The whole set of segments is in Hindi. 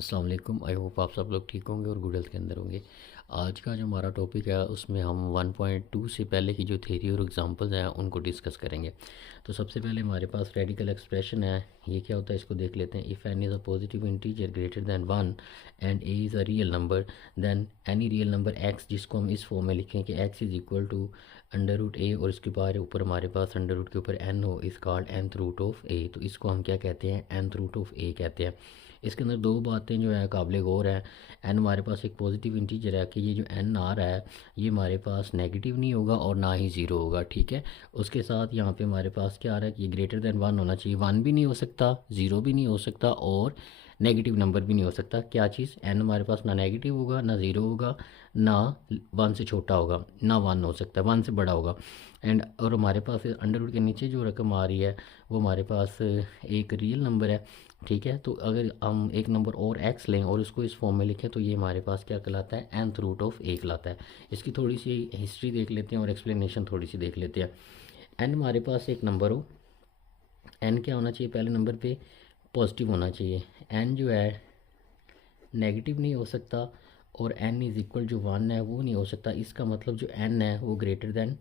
अस्सलाम वालेकुम। आई होप आप सब लोग ठीक होंगे और गुड हेल्थ के अंदर होंगे। आज का जो हमारा टॉपिक है उसमें हम 1.2 से पहले की जो थ्योरी और एग्जांपल्स हैं उनको डिस्कस करेंगे। तो सबसे पहले हमारे पास रेडिकल एक्सप्रेशन है। ये क्या होता है इसको देख लेते हैं। If n is a positive integer greater than 1 and a is a real number, then any real number x, जिसको हम इस फॉर्म में लिखें कि x is equal to under root a और इसके बाहर ऊपर हमारे पास अंडर रूट के ऊपर एन हो, is called nth root of a. तो इसको हम क्या कहते हैं, nth रूट ऑफ ए कहते हैं। इसके अंदर दो बातें जो है काबिल गौर है। एन हमारे पास एक पॉजिटिव इंटीजर है कि ये जो एन आ रहा है ये हमारे पास नेगेटिव नहीं होगा और ना ही ज़ीरो होगा, ठीक है। उसके साथ यहाँ पे हमारे पास क्या आ रहा है कि ये ग्रेटर दैन 1 होना चाहिए। 1 भी नहीं हो सकता, ज़ीरो भी नहीं हो सकता और नेगेटिव नंबर भी नहीं हो सकता। क्या चीज़, एन हमारे पास ना नेगेटिव होगा, ना ज़ीरो होगा, ना 1 से छोटा होगा, ना 1 हो सकता है, 1 से बड़ा होगा। एंड और हमारे पास अंडर रूट के नीचे जो रकम आ रही है वो हमारे पास एक रियल नंबर है, ठीक है। तो अगर हम एक नंबर और एक्स लें और इसको इस फॉर्म में लिखें तो ये हमारे पास क्या कहलाता है, nth रूट ऑफ ए कहलाता है। इसकी थोड़ी सी हिस्ट्री देख लेते हैं और एक्सप्लेनेशन थोड़ी सी देख लेते हैं। एन हमारे पास एक नंबर हो, एन क्या होना चाहिए, पहले नंबर पे पॉजिटिव होना चाहिए। एन जो है नेगेटिव नहीं हो सकता और एन इज़ इक्वल जो 1 है वो नहीं हो सकता। इसका मतलब जो एन है वो ग्रेटर दैन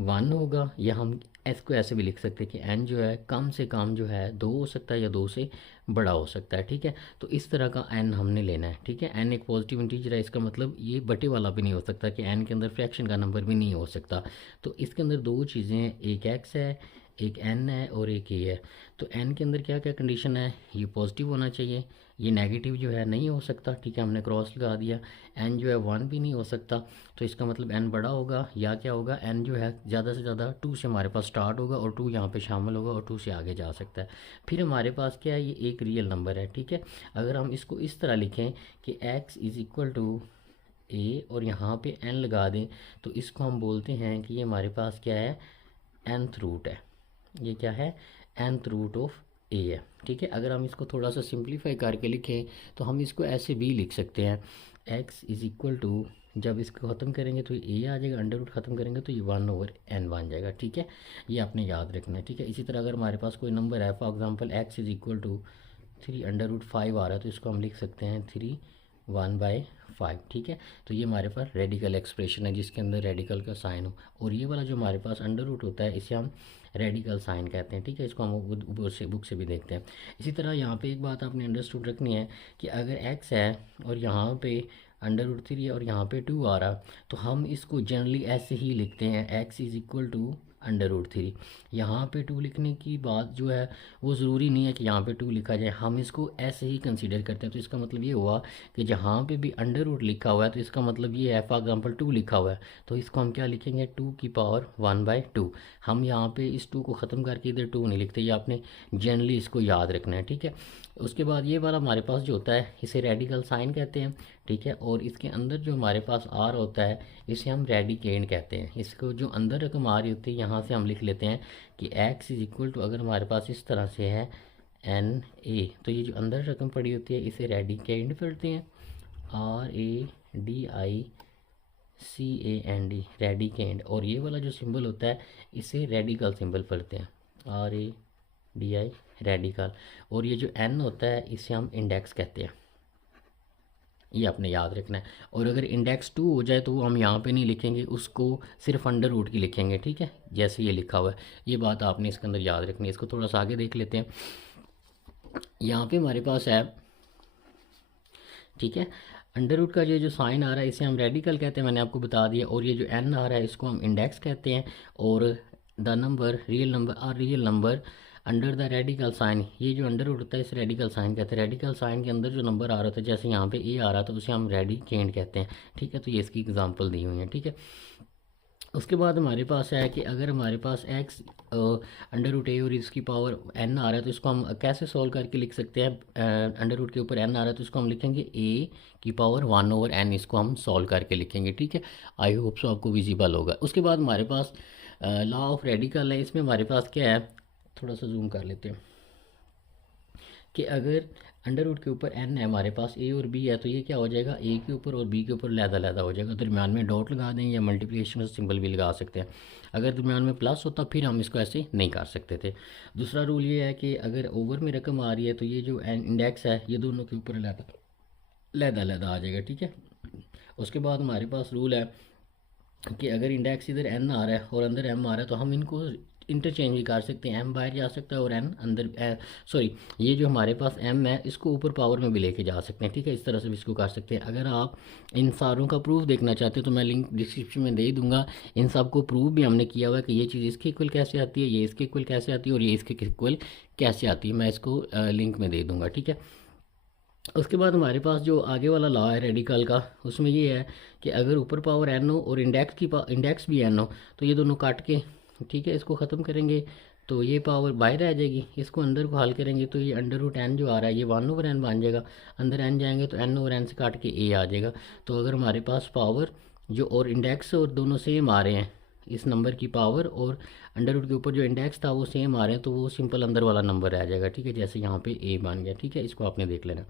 1 होगा, या हम एस को ऐसे भी लिख सकते हैं कि एन जो है कम से कम जो है 2 हो सकता है या 2 से बड़ा हो सकता है, ठीक है। तो इस तरह का एन हमने लेना है, ठीक है। एन एक पॉजिटिव इंटीजर है, इसका मतलब ये बटे वाला भी नहीं हो सकता कि एन के अंदर फ्रैक्शन का नंबर भी नहीं हो सकता। तो इसके अंदर दो चीज़ें हैं, एक एक्स है, एक एन है और एक ए है। तो एन के अंदर क्या क्या कंडीशन है, ये पॉजिटिव होना चाहिए, ये नेगेटिव जो है नहीं हो सकता, ठीक है, हमने क्रॉस लगा दिया। एन जो है 1 भी नहीं हो सकता, तो इसका मतलब एन बड़ा होगा, या क्या होगा, एन जो है ज़्यादा से ज़्यादा 2 से हमारे पास स्टार्ट होगा और 2 यहाँ पे शामिल होगा और 2 से आगे जा सकता है। फिर हमारे पास क्या है, ये एक रियल नंबर है, ठीक है। अगर हम इसको इस तरह लिखें कि x इज़ इक्वल टू ए और यहाँ पे n लगा दें तो इसको हम बोलते हैं कि ये हमारे पास क्या है, nth रूट है। ये क्या है, nth रूट ऑफ ए है, ठीक है। अगर हम इसको थोड़ा सा सिंप्लीफाई करके लिखें तो हम इसको ऐसे भी लिख सकते हैं, x इज़ इक्वल टू, जब इसको ख़त्म करेंगे तो ये आ जाएगा, अंडर रूट ख़त्म करेंगे तो ये 1/n बन जाएगा, ठीक है। ये आपने याद रखना है, ठीक है। इसी तरह अगर हमारे पास कोई नंबर है, for example x is equal to 3/5 आ रहा है तो इसको हम लिख सकते हैं 3/1/5, ठीक है। तो ये हमारे पास रेडिकल एक्सप्रेशन है जिसके अंदर रेडिकल का साइन हो, और ये वाला जो हमारे पास अंडर रूट होता है इसे हम रेडिकल साइन कहते हैं, ठीक है। इसको हम बुक से भी देखते हैं। इसी तरह यहाँ पे एक बात आपने अंडरस्टूड रखनी है कि अगर x है और यहाँ पे अंडर रूट 3 और यहाँ पे 2 आ रहा, तो हम इसको जनरली ऐसे ही लिखते हैं, x is equal to under root 3। यहाँ पे 2 लिखने की बात जो है वो ज़रूरी नहीं है कि यहाँ पे 2 लिखा जाए, हम इसको ऐसे ही कंसीडर करते हैं। तो इसका मतलब ये हुआ कि जहाँ पे भी अंडर रूट लिखा हुआ है तो इसका मतलब ये है, फॉर एग्जांपल 2 लिखा हुआ है तो इसको हम क्या लिखेंगे, 2 की पावर 1/2। हम यहाँ पे इस 2 को ख़त्म करके इधर 2 नहीं लिखते, ये आपने जनरली इसको याद रखना है, ठीक है। उसके बाद ये वाला हमारे पास जो होता है इसे रेडिकल साइन कहते हैं, ठीक है। और इसके अंदर जो हमारे पास आर होता है इसे हम रेडिकेंड कहते हैं। इसको जो अंदर रकम आ रही होती है यहाँ से हम लिख लेते हैं कि x इज़ इक्वल टू, अगर हमारे पास इस तरह से है एन ए, तो ये जो अंदर रकम पड़ी होती है इसे रेडिकेंड पढ़ते हैं, RADICAND, रेडिकेंड। और ये वाला जो सिंबल होता है इसे रेडिकल सिंबल पढ़ते हैं, RADI, रेडिकल। और ये जो एन होता है इसे हम इंडेक्स कहते हैं, ये आपने याद रखना है। और अगर इंडेक्स 2 हो जाए तो वो हम यहाँ पे नहीं लिखेंगे, उसको सिर्फ अंडर रूट की लिखेंगे, ठीक है, जैसे ये लिखा हुआ है। ये बात आपने इसके अंदर याद रखनी है। इसको थोड़ा सा आगे देख लेते हैं। यहाँ पे हमारे पास है, ठीक है, अंडर रूट का ये जो साइन आ रहा है इसे हम रेडिकल कहते हैं, मैंने आपको बता दिया। और ये जो एन आ रहा है इसको हम इंडेक्स कहते हैं। और the number, real number under the radical sign, ये जो अंडर रूट होता है इसे रेडिकल साइन कहते हैं। रेडिकल साइन के अंदर जो नंबर आ रहा था, जैसे यहाँ पे ए आ रहा था, उसे हम रेडिकेंड कहते हैं, ठीक है। तो ये इसकी एग्जांपल दी हुई है, ठीक है। उसके बाद हमारे पास है कि अगर हमारे पास x अंडर रूट ए और इसकी पावर n आ रहा है तो इसको हम कैसे सॉल्व करके लिख सकते हैं। अंडर रूट के ऊपर n आ रहा है तो इसको हम लिखेंगे a⁴ इसको हम सॉल्व करके लिखेंगे, ठीक है। आई होप सो आपको विजिबल होगा। उसके बाद हमारे पास लॉ ऑफ रेडिकल है। इसमें हमारे पास क्या है, थोड़ा सा जूम कर लेते हैं कि अगर अंडर रूट के ऊपर n है, हमारे पास a और b है, तो ये क्या हो जाएगा, a के ऊपर और b के ऊपर लहदा हो जाएगा। दरमियान में डॉट लगा दें या मल्टीप्लिकेशन सिंबल भी लगा सकते हैं। अगर दरमियान में प्लस होता फिर हम इसको ऐसे नहीं कर सकते थे। दूसरा रूल ये है कि अगर ओवर में रकम आ रही है तो ये जो इंडेक्स है ये दोनों के ऊपर लहदा लहदा आ जाएगा, ठीक है। उसके बाद हमारे पास रूल है कि अगर इंडेक्स इधर एन आ रहा है और अंदर एम आ रहा है तो हम इनको इंटरचेंज भी कर सकते हैं, एम बाहर जा सकता है और एन अंदर, सॉरी, ये जो हमारे पास एम है इसको ऊपर पावर में भी लेके जा सकते हैं, ठीक है। इस तरह से भी इसको कर सकते हैं। अगर आप इन सारों का प्रूफ देखना चाहते हैं तो मैं लिंक डिस्क्रिप्शन में दे ही दूंगा। इन सब को प्रूफ भी हमने किया हुआ है कि ये चीज़ इसके इक्वल कैसे आती है, ये इसके इक्वल कैसे आती है और ये इसके इक्वल कैसे आती है, मैं इसको लिंक में दे दूँगा, ठीक है। उसके बाद हमारे पास जो आगे वाला लॉ है रेडिकल का, उसमें ये है कि अगर ऊपर पावर एन हो और इंडेक्स भी एन हो तो ये दोनों काट के, ठीक है, इसको ख़त्म करेंगे तो ये पावर बाहर आ जाएगी। इसको अंदर को हल करेंगे तो ये अंडर रूट एन जो आ रहा है ये 1/n बन जाएगा। अंदर एन जाएंगे तो n/n से काट के a आ जाएगा। तो अगर हमारे पास पावर जो और इंडेक्स और दोनों सेम आ रहे हैं, इस नंबर की पावर और अंडर रूट के ऊपर जो इंडेक्स था वो सेम आ रहे हैं, तो वो सिंपल अंदर वाला नंबर आ जाएगा, ठीक है। जैसे यहाँ पे a बन गया, ठीक है। इसको आपने देख लेना।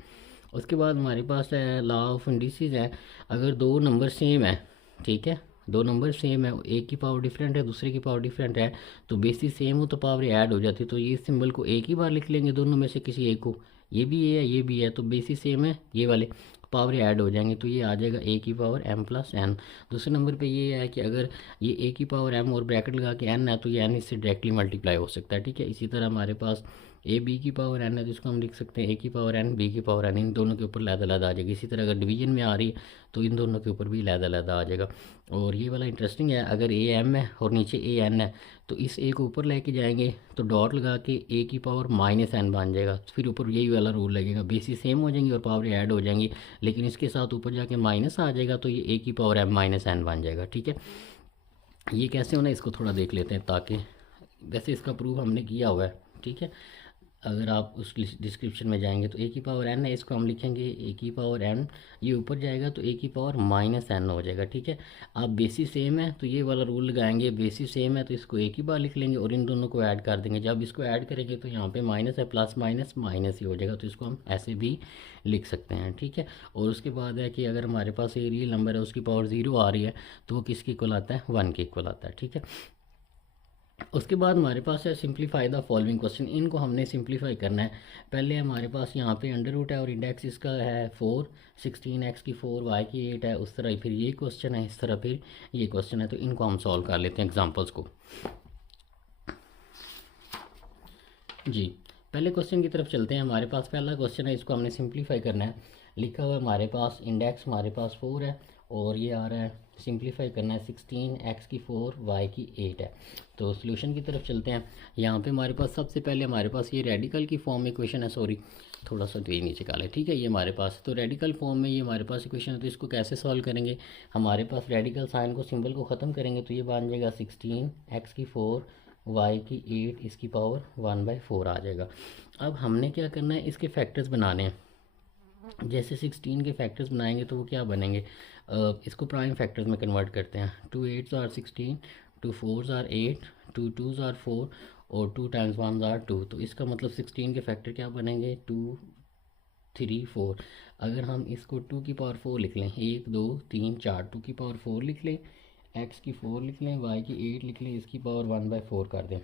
उसके बाद हमारे पास है लॉ ऑफ इंडिसेस है। अगर दो नंबर सेम है, ठीक है, दो नंबर सेम है, एक की पावर डिफरेंट है दूसरे की पावर डिफरेंट है, तो बेसिस सेम हो तो पावर ऐड हो जाती है। तो ये सिंबल को एक ही बार लिख लेंगे दोनों में से किसी एक को, ये भी है ये भी है, तो बेसिस सेम है, ये वाले पावर ऐड हो जाएंगे तो ये आ जाएगा ए की पावर m प्लस एन। दूसरे नंबर पे ये है कि अगर ये ए की पावर m और ब्रैकेट लगा के n है तो ये n इससे डायरेक्टली मल्टीप्लाई हो सकता है, ठीक है। इसी तरह हमारे पास ए बी की पावर n है तो इसको हम लिख सकते हैं ए की पावर n बी की पावर n, इन दोनों के ऊपर लहदा आ जाएगी। इसी तरह अगर डिवीजन में आ रही है तो इन दोनों के ऊपर भी लहदा आ जाएगा। और ये वाला इंटरेस्टिंग है, अगर ए एम है और नीचे ए एन है तो इस ए को ऊपर लेके जाएंगे तो डॉट लगा के ए की पावर माइनस एन बन जाएगा। फिर ऊपर यही वाला रूल लगेगा, बेसिस सेम हो जाएंगी और पावर ऐड हो जाएंगी, लेकिन इसके साथ ऊपर जाके माइनस आ जाएगा तो ये ए की पावर एम माइनस एन बन जाएगा, ठीक है। ये कैसे होना है इसको थोड़ा देख लेते हैं, ताकि वैसे इसका प्रूफ हमने किया हुआ है, ठीक है। अगर आप उस डिस्क्रिप्शन में जाएंगे तो ए की पावर एन है, इसको हम लिखेंगे ए की पावर एन, ये ऊपर जाएगा तो ए की पावर माइनस एन हो जाएगा, ठीक है। आप बेसिस सेम है तो ये वाला रूल लगाएंगे, बेसिस सेम है तो इसको एक ही बार लिख लेंगे और इन दोनों को ऐड कर देंगे। जब इसको ऐड करेंगे तो यहाँ पे माइनस है, प्लस माइनस माइनस ही हो जाएगा, तो इसको हम ऐसे भी लिख सकते हैं, ठीक है। और उसके बाद है कि अगर हमारे पास ये रियल नंबर है उसकी पावर 0 आ रही है तो वो किसके इक्वल आता है, 1 के इक्वल आता है, ठीक है। उसके बाद हमारे पास है सिंप्लीफाई द फॉलोइंग क्वेश्चन, इनको हमने सिंप्लीफाई करना है। पहले हमारे पास यहाँ पे अंडर रूट है और इंडेक्स इसका है 4, 16 x की 4 y की 8 है, उस तरह फिर ये क्वेश्चन है, इस तरह फिर ये क्वेश्चन है। तो इनको हम सॉल्व कर लेते हैं एग्जाम्पल्स को। जी, पहले क्वेश्चन की तरफ चलते हैं। हमारे पास पहला क्वेश्चन है, इसको हमने सिंप्लीफाई करना है। लिखा हुआ है हमारे पास इंडेक्स हमारे पास 4 है और ये आ रहा है सिंप्लीफाई करना है 16 x की 4 y की 8 है। तो सॉल्यूशन की तरफ चलते हैं। यहाँ पे हमारे पास सबसे पहले हमारे पास ये रेडिकल की फॉर्म में इक्वेशन है, सॉरी थोड़ा सा तो ये नीचे काला है, ठीक है। ये हमारे पास तो रेडिकल फॉर्म में ये हमारे पास इक्वेशन है, तो इसको कैसे सॉल्व करेंगे। हमारे पास रेडिकल साइन को सिंबल को ख़त्म करेंगे तो ये बन जाएगा 16 x की 4 y की 8 इसकी पावर 1/4 आ जाएगा। अब हमने क्या करना है, इसके फैक्टर्स बनाने हैं। जैसे 16 के फैक्टर्स बनाएंगे तो वो क्या बनेंगे, इसको प्राइम फैक्टर्स में कन्वर्ट करते हैं। 2 8s are 16, 2 4s are 8, 2 2s are 4 और 2 टाइम्स 1s आर 2। तो इसका मतलब 16 के फैक्टर क्या बनेंगे, 2 3 4। अगर हम इसको 2 की पावर 4 लिख लें, 1 2 3 4, 2 की पावर 4 लिख लें, x की 4 लिख लें, y की 8 लिख लें, इसकी पावर 1/4 कर दें।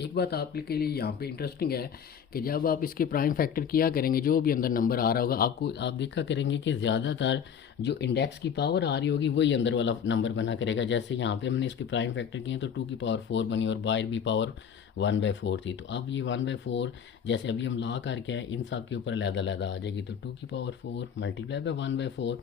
एक बात आपके लिए यहाँ पे इंटरेस्टिंग है कि जब आप इसके प्राइम फैक्टर किया करेंगे, जो भी अंदर नंबर आ रहा होगा आपको, आप देखा करेंगे कि ज़्यादातर जो इंडेक्स की पावर आ रही होगी वही अंदर वाला नंबर बना करेगा। जैसे यहाँ पे हमने इसके प्राइम फैक्टर किए तो 2 की पावर 4 बनी और बाहर भी पावर 1/4 थी। तो अब ये 1/4 जैसे अभी हम ला करके आए, इन सब के ऊपर अलग-अलग आ जाएगी। तो 2 की पावर 4 मल्टीप्लाई बाय 1/4,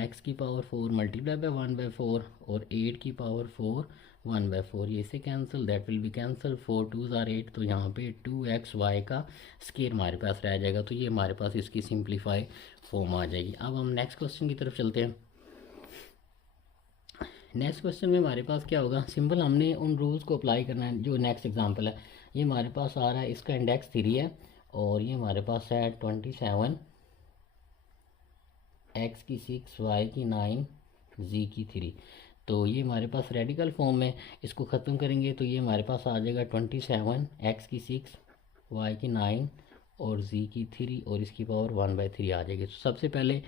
x की पावर 4 मल्टीप्लाई बाय 1/4 और 8 की पावर 4 1/4, ये से cancel, that will be cancel, 4 2s are 8। तो यहाँ पे 2xy का स्केयर हमारे पास रह जाएगा। तो ये हमारे पास इसकी सिंप्लीफाई फॉर्म आ जाएगी। अब हम नेक्स्ट क्वेश्चन की तरफ चलते हैं। नेक्स्ट क्वेश्चन में हमारे पास क्या होगा, सिंपल हमने उन रूल्स को अप्लाई करना है। जो नेक्स्ट एग्जांपल है ये हमारे पास आ रहा है, इसका इंडेक्स 3 है और ये हमारे पास है 27 x की 6 y की 9 z की 3। तो ये हमारे पास रेडिकल फॉर्म में, इसको ख़त्म करेंगे तो ये हमारे पास आ जाएगा 27 x की 6 y की 9 और z की 3 और इसकी पावर 1/3 आ जाएगी। तो सबसे पहले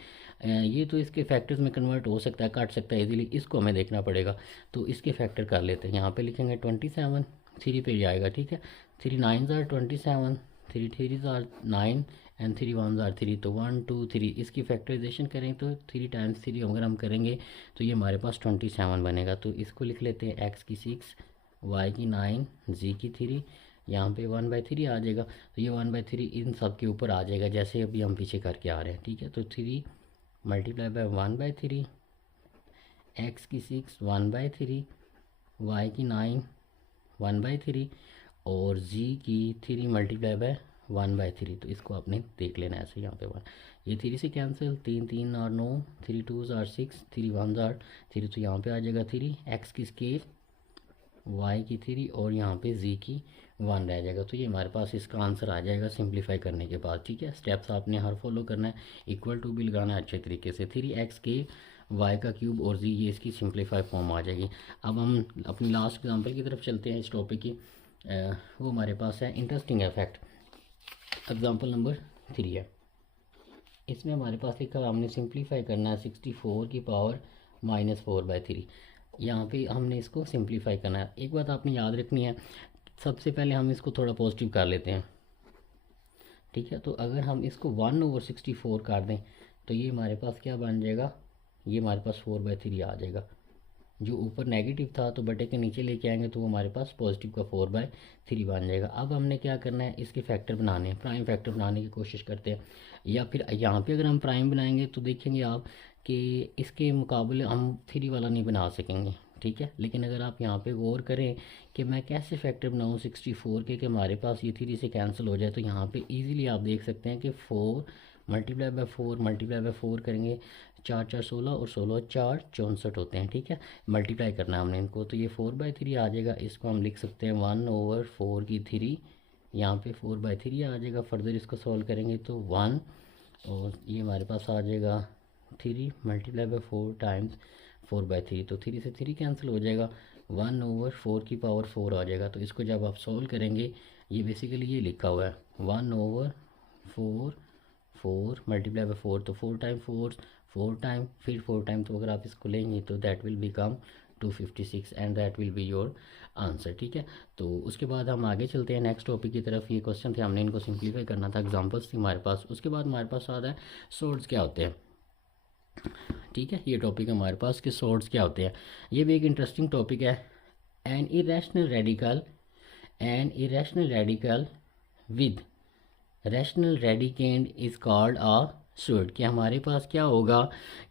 ये तो इसके फैक्टर्स में कन्वर्ट हो सकता है, काट सकता है इजीली, इसको हमें देखना पड़ेगा। तो इसके फैक्टर कर लेते हैं। यहाँ पे लिखेंगे 27, 3 पे जाएगा, ठीक है। 3 9s are 27, 3 threes are 9 and 3 1s are 3, तो 1 2 3 इसकी फैक्टराइजेशन करें तो 3 टाइम्स 3 अगर हम करेंगे तो ये हमारे पास 27 बनेगा। तो इसको लिख लेते हैं, x की 6, y की 9, z की 3, यहाँ पे 1/3 आ जाएगा। तो ये 1/3 इन सब के ऊपर आ जाएगा, जैसे अभी हम पीछे करके आ रहे हैं, ठीक है। तो 3 मल्टीप्लाई बाय 1/3, x की 6 1/3, y की 9 1/3 और z की 3 मल्टीप्लाई बाय 1/3। तो इसको आपने देख लेना ऐसे, यहाँ पे 1, ये 3 से कैंसिल, 3 3 और 9, 3 2s आर 6, 3 1s आर 3, तो यहाँ पे आ जाएगा 3, x की स्केल, y की 3 और यहाँ पे z की 1 रह जाएगा। तो ये हमारे पास इसका आंसर आ जाएगा सिंप्लीफाई करने के बाद, ठीक है। स्टेप्स आपने हर फॉलो करना है, इक्वल टू भी लगाना है अच्छे तरीके से। 3x के y का क्यूब और z, ये इसकी सिंप्लीफाई फॉर्म आ जाएगी। अब हम अपनी लास्ट एग्जांपल की तरफ चलते हैं इस टॉपिक की। वो हमारे पास है इंटरेस्टिंग है फैक्ट, एग्जांपल नंबर 3 है। इसमें हमारे पास लिखा है हमने सिंप्लीफाई करना है 64 की पावर -4/3। यहाँ पे हमने इसको सिंप्लीफाई करना है। एक बात आपने याद रखनी है, सबसे पहले हम इसको थोड़ा पॉजिटिव कर लेते हैं, ठीक है। तो अगर हम इसको 1/64 कर दें तो ये हमारे पास क्या बन जाएगा, ये हमारे पास 4/3 आ जाएगा। जो ऊपर नेगेटिव था तो बटे के नीचे लेके आएंगे तो वो हमारे पास पॉजिटिव का 4/3 बन जाएगा। अब हमने क्या करना है, इसके फैक्टर बनाने हैं, प्राइम फैक्टर बनाने की कोशिश करते हैं। या फिर यहाँ पे अगर हम प्राइम बनाएंगे तो देखेंगे आप कि इसके मुकाबले हम 3 वाला नहीं बना सकेंगे, ठीक है। लेकिन अगर आप यहाँ पे गौर करें कि मैं कैसे फैक्टर बनाऊँ 64 के कि हमारे पास ये 3 से कैंसिल हो जाए, तो यहाँ पे इजीली आप देख सकते हैं कि 4 मल्टीप्लाई बाय 4 मल्टीप्लाई बाय 4 करेंगे, 4 4 16 और 16 4 64 होते हैं, ठीक है। मल्टीप्लाई करना है हमने इनको, तो ये 4/3 आ जाएगा। इसको हम लिख सकते हैं 1/4 की 3, यहाँ पे 4/3 आ जाएगा। फर्दर इसको सॉल्व करेंगे तो 1 और ये हमारे पास आ जाएगा 3 मल्टीप्लाई बाय 4 टाइम्स 4/3, तो 3 से 3 कैंसिल हो जाएगा, 1/4 की पावर 4 आ जाएगा। तो इसको जब आप सॉल्व करेंगे, ये बेसिकली ये लिखा हुआ है 1/4 4 मल्टीप्लाई बाय 4, तो 4 टाइम 4 टाइम फिर 4 टाइम, तो अगर आप इसको लेंगे तो that will become 256 and that will be your answer, ठीक है। तो उसके बाद हम आगे चलते हैं नेक्स्ट टॉपिक की तरफ। ये क्वेश्चन थे, हमने इनको सिंप्लीफाई करना था, एग्जांपल्स थी हमारे पास। उसके बाद हमारे पास आता है सोर्ट्स क्या होते हैं, ठीक है। ये टॉपिक हमारे पास कि सोर्ट्स क्या होते हैं। ये भी एक इंटरेस्टिंग टॉपिक है। An irrational radical with rational radicand is called a suit. कि हमारे पास क्या होगा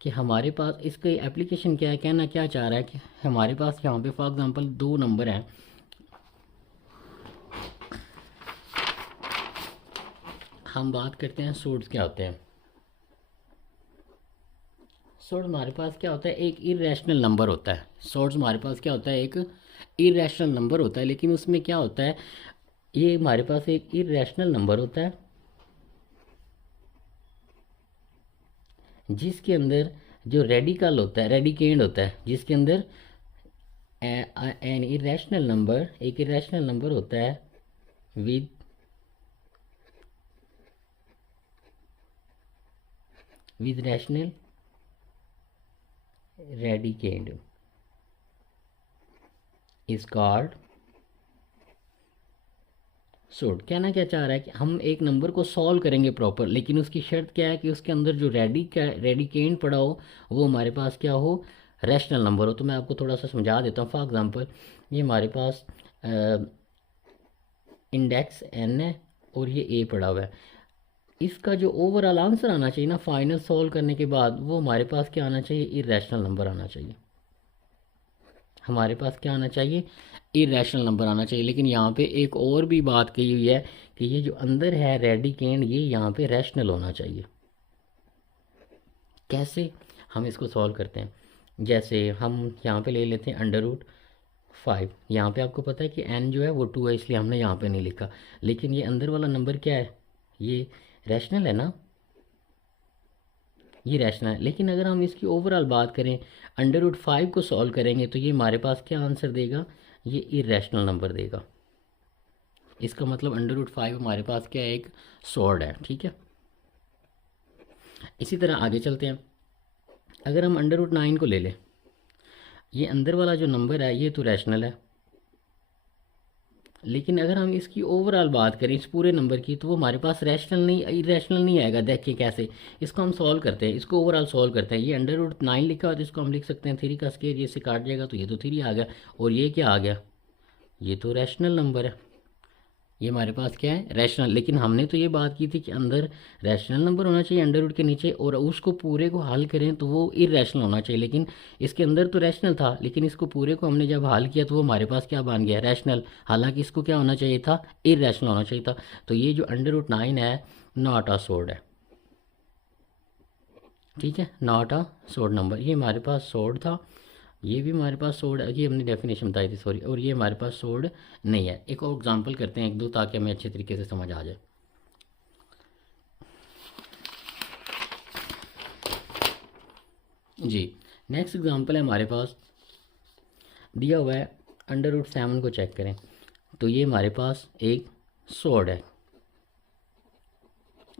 कि हमारे पास इसका एप्लीकेशन क्या है, कहना क्या चाह रहा है कि हमारे पास यहाँ पे फॉर एग्जांपल 2 नंबर हैं, हम बात करते हैं सूट्स क्या होते हैं। सूट हमारे पास क्या होता है, एक इरेशनल नंबर होता है। सूट्स हमारे पास क्या होता है, एक इरेशनल नंबर होता है। लेकिन उसमें क्या होता है, ये हमारे पास एक इरेशनल नंबर होता है जिसके अंदर जो रेडिकल होता है, रेडिकेंड होता है, जिसके अंदर एन इरेशनल नंबर, एक इरेशनल नंबर होता है with rational radicand is called suit. कहना क्या चाह रहा है कि हम एक नंबर को सॉल्व करेंगे प्रॉपर, लेकिन उसकी शर्त क्या है कि उसके अंदर जो रेडिकेंड पड़ा हो वो हमारे पास क्या हो, रैशनल नंबर हो। तो मैं आपको थोड़ा सा समझा देता हूँ। फॉर एग्जांपल ये हमारे पास इंडेक्स एन है और ये ए पड़ा हुआ है। इसका जो ओवरऑल आंसर आना चाहिए ना फाइनल सॉल्व करने के बाद, वो हमारे पास क्या आना चाहिए, इरेशनल नंबर आना चाहिए। हमारे पास क्या आना चाहिए, इरेशनल नंबर आना चाहिए। लेकिन यहाँ पे एक और भी बात कही हुई है कि ये जो अंदर है रेडिकेंड, ये यहाँ पे रैशनल होना चाहिए। कैसे, हम इसको सॉल्व करते हैं। जैसे हम यहाँ पे ले लेते हैं √5। यहाँ पे आपको पता है कि n जो है वो 2 है, इसलिए हमने यहाँ पे नहीं लिखा। लेकिन ये अंदर वाला नंबर क्या है, ये रैशनल है ना, ये रैशनल है। लेकिन अगर हम इसकी ओवरऑल बात करें, √5 को सॉल्व करेंगे तो ये हमारे पास क्या आंसर देगा, ये इरेशनल नंबर देगा। इसका मतलब √5 हमारे पास क्या है, एक सॉर्ड है, ठीक है। इसी तरह आगे चलते हैं। अगर हम √9 को ले लें, ये अंदर वाला जो नंबर है ये तो रैशनल है, लेकिन अगर हम इसकी ओवरऑल बात करें इस पूरे नंबर की, तो वो हमारे पास रैशनल नहीं, इरेशनल नहीं आएगा। देखिए कैसे इसको हम सॉल्व करते हैं, इसको ओवरऑल सॉल्व करते हैं। ये अंडर रूट 9 लिखा हुआ है, तो इसको हम लिख सकते हैं 3 का स्क्वायर, ये से काट जाएगा तो ये तो 3 आ गया। और ये क्या आ गया, ये तो रैशनल नंबर है, ये हमारे पास क्या है, रैशनल। लेकिन हमने तो ये बात की थी कि अंदर रैशनल नंबर होना चाहिए अंडर रूट के नीचे, और उसको पूरे को हल करें तो वो इरेशनल होना चाहिए। लेकिन इसके अंदर तो रैशनल था, लेकिन इसको पूरे को हमने जब हल किया तो वो हमारे पास क्या बन गया, रैशनल। हालांकि इसको क्या होना चाहिए था, इरेशनल होना चाहिए था। तो ये जो अंडर रूट 9 है, नॉट अ सोर्ड है, ठीक है, नॉट अ सोर्ड नंबर। ये हमारे पास सोर्ड था, ये भी हमारे पास सोर्ड, ये हमने डेफिनेशन बताई थी सॉरी, और ये हमारे पास सोर्ड नहीं है। एक और एग्जांपल करते हैं एक दो, ताकि हमें अच्छे तरीके से समझ आ जाए। जी, नेक्स्ट एग्जांपल है हमारे पास दिया हुआ है, अंडर रूट 7 को चेक करें। तो ये हमारे पास एक सोर्ड है,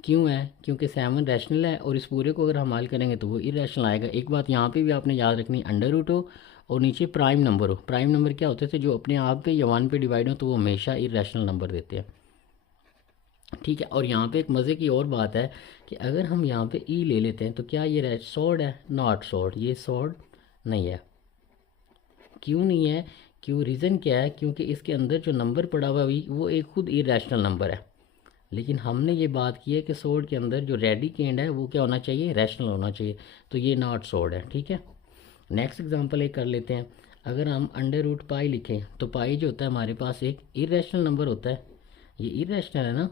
क्यों है, क्योंकि 7 रैशनल है, और इस पूरे को अगर हम हल करेंगे तो वो इरेशनल आएगा। एक बात यहाँ पे भी आपने याद रखनी, अंडर रूट हो और नीचे प्राइम नंबर हो। प्राइम नंबर क्या होते थे, जो अपने आप पे या 1 पे डिवाइड हो तो वो हमेशा इरेशनल नंबर देते हैं, ठीक है। और यहाँ पे एक मज़े की और बात है कि अगर हम यहाँ पे ई ले लेते हैं तो क्या ये सॉर्ड है, नॉट सॉर्ड, ये सॉर्ड नहीं है। क्यों नहीं है, क्यों, रीज़न क्या है, क्योंकि इसके अंदर जो नंबर पड़ा हुआ है वो एक खुद इरेशनल नंबर है। लेकिन हमने ये बात की है कि सोर्ड के अंदर जो रेडिकेंड है वो क्या होना चाहिए, रैशनल होना चाहिए। तो ये नॉट सोर्ड है, ठीक है। नेक्स्ट एग्जांपल एक कर लेते हैं। अगर हम अंडर रूट 5 लिखें तो पाई जो होता है हमारे पास एक इरेशनल नंबर होता है, ये इरेशनल है ना,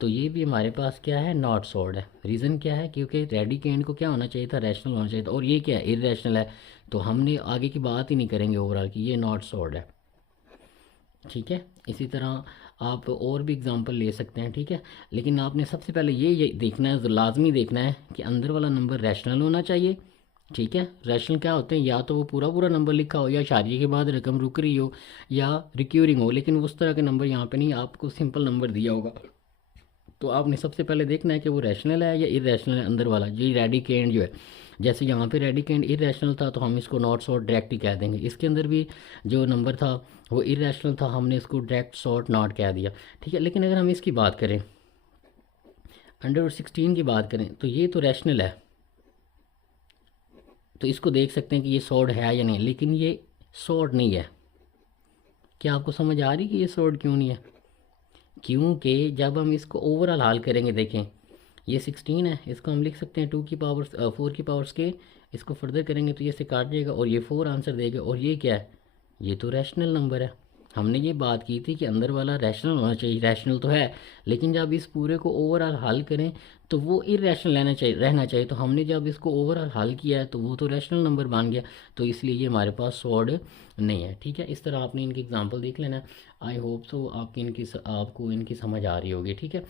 तो ये भी हमारे पास क्या है, नॉट सोर्ड है। रीज़न क्या है, क्योंकि रेडिकेंड को क्या होना चाहिए था, रैशनल होना चाहिए था, और ये क्या है, इरेशनल है। तो हमने आगे की बात ही नहीं करेंगे ओवरऑल की, ये नॉट सोर्ड है, ठीक है। इसी तरह आप और भी एग्जांपल ले सकते हैं, ठीक है। लेकिन आपने सबसे पहले ये देखना है, लाजमी देखना है कि अंदर वाला नंबर रैशनल होना चाहिए, ठीक है। रैशनल क्या होते हैं, या तो वो पूरा पूरा नंबर लिखा हो, या इशारे के बाद रकम रुक रही हो, या रिक्यूरिंग हो। लेकिन उस तरह के नंबर यहाँ पे नहीं, आपको सिंपल नंबर दिया होगा। तो आपने सबसे पहले देखना है कि वो रैशनल है या इरेशनल है अंदर वाला, जी रेडिकेंड जो है। जैसे यहाँ पे रेडिकेंड इरेशनल था तो हम इसको नॉट सॉर्ट डायरेक्ट ही कह देंगे। इसके अंदर भी जो नंबर था वो इरेशनल था, हमने इसको डायरेक्ट सॉर्ट नॉट कह दिया, ठीक है। लेकिन अगर हम इसकी बात करें, अंडर रूट 16 की बात करें, तो ये तो रैशनल है, तो इसको देख सकते हैं कि ये सॉर्ड है या नहीं, लेकिन ये सॉर्ड नहीं है। क्या आपको समझ आ रही कि ये सॉर्ड क्यों नहीं है, क्योंकि जब हम इसको ओवरऑल हल करेंगे, देखें ये 16 है, इसको हम लिख सकते हैं 2 की पावर 4 की पावर्स के, इसको फर्दर करेंगे तो ये से काट जाएगा और ये 4 आंसर देगा। और ये क्या है, ये तो रैशनल नंबर है। हमने ये बात की थी कि अंदर वाला रैशनल होना चाहिए, रैशनल तो है, लेकिन जब इस पूरे को ओवरऑल हल करें तो वो इरेशनल रहना चाहिए। तो हमने जब इसको ओवरऑल हल किया है तो वो तो रैशनल नंबर बन गया, तो इसलिए ये हमारे पास सॉर्ड नहीं है, ठीक है। इस तरह आपने इनकी एग्जांपल देख लेना। आई होप सो आपको इनकी समझ आ रही होगी, ठीक है।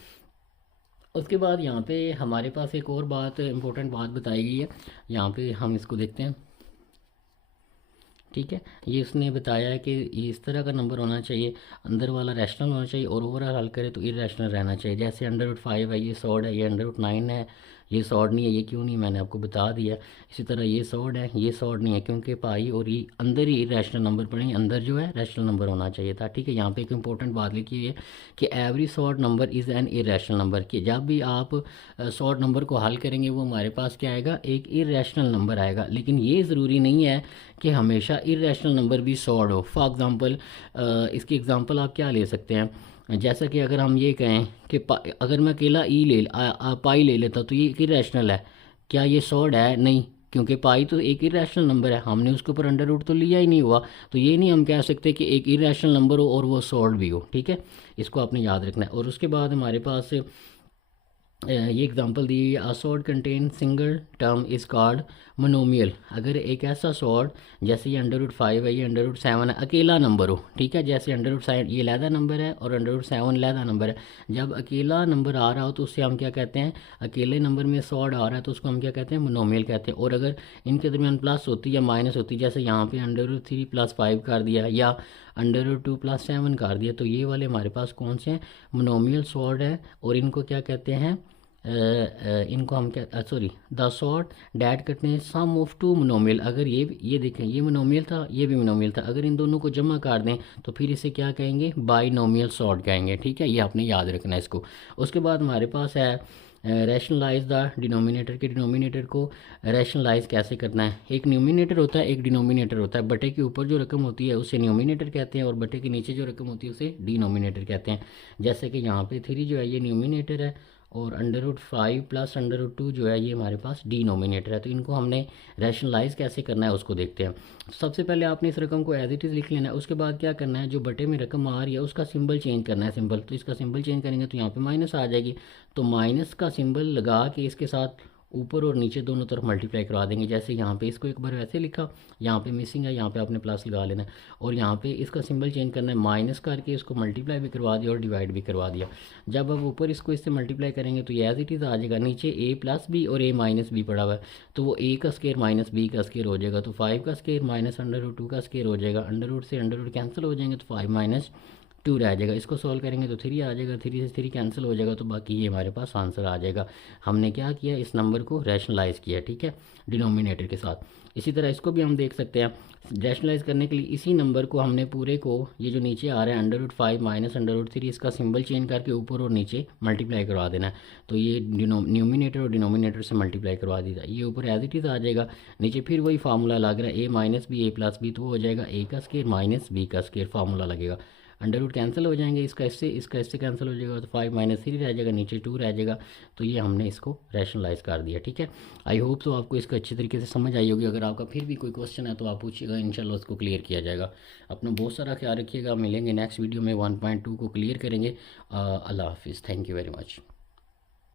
उसके बाद यहाँ पे हमारे पास एक और बात, इम्पोर्टेंट बात बताई गई है, यहाँ पे हम इसको देखते हैं, ठीक है। ये उसने बताया है कि ये इस तरह का नंबर होना चाहिए, अंदर वाला रैशनल होना चाहिए, और ओवरऑल हल करे तो इरेशनल रहना चाहिए। जैसे अंडर रूट 5 है, ये सॉर्ड है, ये अंडर रूट 9 है, ये सॉर्ड नहीं है। ये क्यों नहीं, मैंने आपको बता दिया। इसी तरह ये सॉर्ड है, ये सॉर्ड नहीं है, क्योंकि पाई और ये अंदर ही इरेशनल नंबर पड़ेंगे, अंदर जो है रैशनल नंबर होना चाहिए था, ठीक है। यहाँ पे एक इंपॉर्टेंट बात लिखी हुई है कि every sword number is an irrational number, कि जब भी आप सॉर्ड नंबर को हल करेंगे वो हमारे पास क्या आएगा, एक इरेशनल नंबर आएगा। लेकिन ये ज़रूरी नहीं है कि हमेशा इरेशनल नंबर भी सॉर्ड हो। फॉर एग्ज़ाम्पल इसकी एग्ज़ाम्पल आप क्या ले सकते हैं, जैसा कि अगर हम ये कहें कि अगर मैं अकेला ई ले पाई ले लेता तो ये एक इरेशनल है, क्या ये सॉर्ड है, नहीं, क्योंकि पाई तो एक इरेशनल नंबर है, हमने उसके ऊपर अंडर रूट तो लिया ही नहीं हुआ। तो ये नहीं हम कह सकते कि एक इरेशनल नंबर हो और वो सॉर्ड भी हो, ठीक है। इसको आपने याद रखना है। और उसके बाद हमारे पास ये एग्जांपल दी हुई है, अ sword contain single term is called monomial. अगर एक ऐसा सॉर्ड, जैसे ये अंडर रूट 5 है, ये अंडर रूट 7 है, अकेला नंबर हो, ठीक है। जैसे अंडर रूट 7 ये लैदा नंबर है और अंडर रूट 7 लैदा नंबर है। जब अकेला नंबर आ रहा हो तो उससे हम क्या कहते हैं, अकेले नंबर में सॉर्ड आ रहा है तो उसको हम क्या कहते हैं, मोनोमियल कहते हैं। और अगर इनके दरमियान प्लस होती या माइनस होती, जैसे यहाँ पे अंडर रूट 3 + 5 कर दिया या अंडर रूट 2 + 7 कर दिया, तो ये वाले हमारे पास कौन से हैं, मोनोमियल सॉर्ड है, और इनको क्या कहते हैं, इनको हम क्या, सॉरी, द सॉर्ट डैट कटने सम ऑफ टू मोनोमियल, अगर ये देखें ये मोनोमियल था, ये भी मोनोमियल था, अगर इन दोनों को जमा कर दें तो फिर इसे क्या कहेंगे, बाइनोमियल सॉर्ट कहेंगे। ठीक है, ये आपने याद रखना है इसको। उसके बाद हमारे पास है रैशनलाइज द डिनोमिनेटर, के डिनोमिनेटर को रैशनलाइज कैसे करना है। एक न्यूमिनेटर होता है, एक डिनोमिनेटर होता है। बटे के ऊपर जो रकम होती है उसे न्यूमिनेटर कहते हैं और बटे के नीचे जो रकम होती है उसे डिनोमिनेटर कहते हैं। जैसे कि यहाँ पे 3 जो है ये न्यूमिनेटर है और √5 प्लस √2 जो है ये हमारे पास डिनोमिनेटर है। तो इनको हमने रैशनलाइज कैसे करना है उसको देखते हैं। सबसे पहले आपने इस रकम को एज इट इज़ लिख लेना है। उसके बाद क्या करना है, जो बटे में रकम आ रही है उसका सिंबल चेंज करना है, सिंबल। तो इसका सिंबल चेंज करेंगे तो यहाँ पे माइनस आ जाएगी, तो माइनस का सिंबल लगा के इसके साथ ऊपर और नीचे दोनों तरफ मल्टीप्लाई करवा देंगे। जैसे यहाँ पे इसको एक बार वैसे लिखा, यहाँ पे मिसिंग है, यहाँ पे आपने प्लस लगा लेना है और यहाँ पे इसका सिंबल चेंज करना है, माइनस करके इसको मल्टीप्लाई भी करवा दिया और डिवाइड भी करवा दिया। जब अब ऊपर इसको इससे मल्टीप्लाई करेंगे तो ये एज इट इज़ आ जाएगा, नीचे a प्लस बी और a माइनस बी पड़ा हुआ है, तो वो a का स्केयर माइनस b का स्केयर हो जाएगा। तो 5 का स्केयर माइनस √2 का स्केयर हो जाएगा, अंडर से अंडर कैंसिल हो जाएंगे तो 5 माइनस 2 रह जाएगा। इसको सॉल्व करेंगे तो 3 आ जाएगा, 3 से 3 कैंसिल हो जाएगा, तो बाकी ये हमारे पास आंसर आ जाएगा। हमने क्या किया, इस नंबर को रैशनलाइज़ किया। ठीक है, डिनोमिनेटर के साथ। इसी तरह इसको भी हम देख सकते हैं, रैशनलाइज़ करने के लिए इसी नंबर को हमने पूरे को, ये जो नीचे आ रहा है √5 माइनस √3, इसका सिंबल चेंज करके ऊपर और नीचे मल्टीप्लाई करवा देना है। तो ये न्यूमिनेटर और डिनोमिनेटर से मल्टीप्लाई करवा दीजिए, ये ऊपर एज इट इज़ आ जाएगा, नीचे फिर वही फार्मूला लग रहा है a minus b a plus b, तो वो हो जाएगा a का स्केयर माइनस b का स्केयर, फार्मूला लगेगा। अंडर कैंसिल हो जाएंगे, इसका इससे कैंसिल हो जाएगा, तो 5 माइनस 3 रह जाएगा, नीचे 2 रह जाएगा। तो ये हमने इसको रैशनलाइज कर दिया। ठीक है, आई होप तो आपको इसका अच्छी तरीके से समझ आई होगी। अगर आपका फिर भी कोई क्वेश्चन है तो आप पूछिएगा, इंशाल्लाह उसको क्लियर किया जाएगा। अपना बहुत सारा ख्याल रखिएगा, मिलेंगे नेक्स्ट वीडियो में 1.2 को क्लियर करेंगे। अल्लाह हाफिज़, थैंक यू वेरी मच।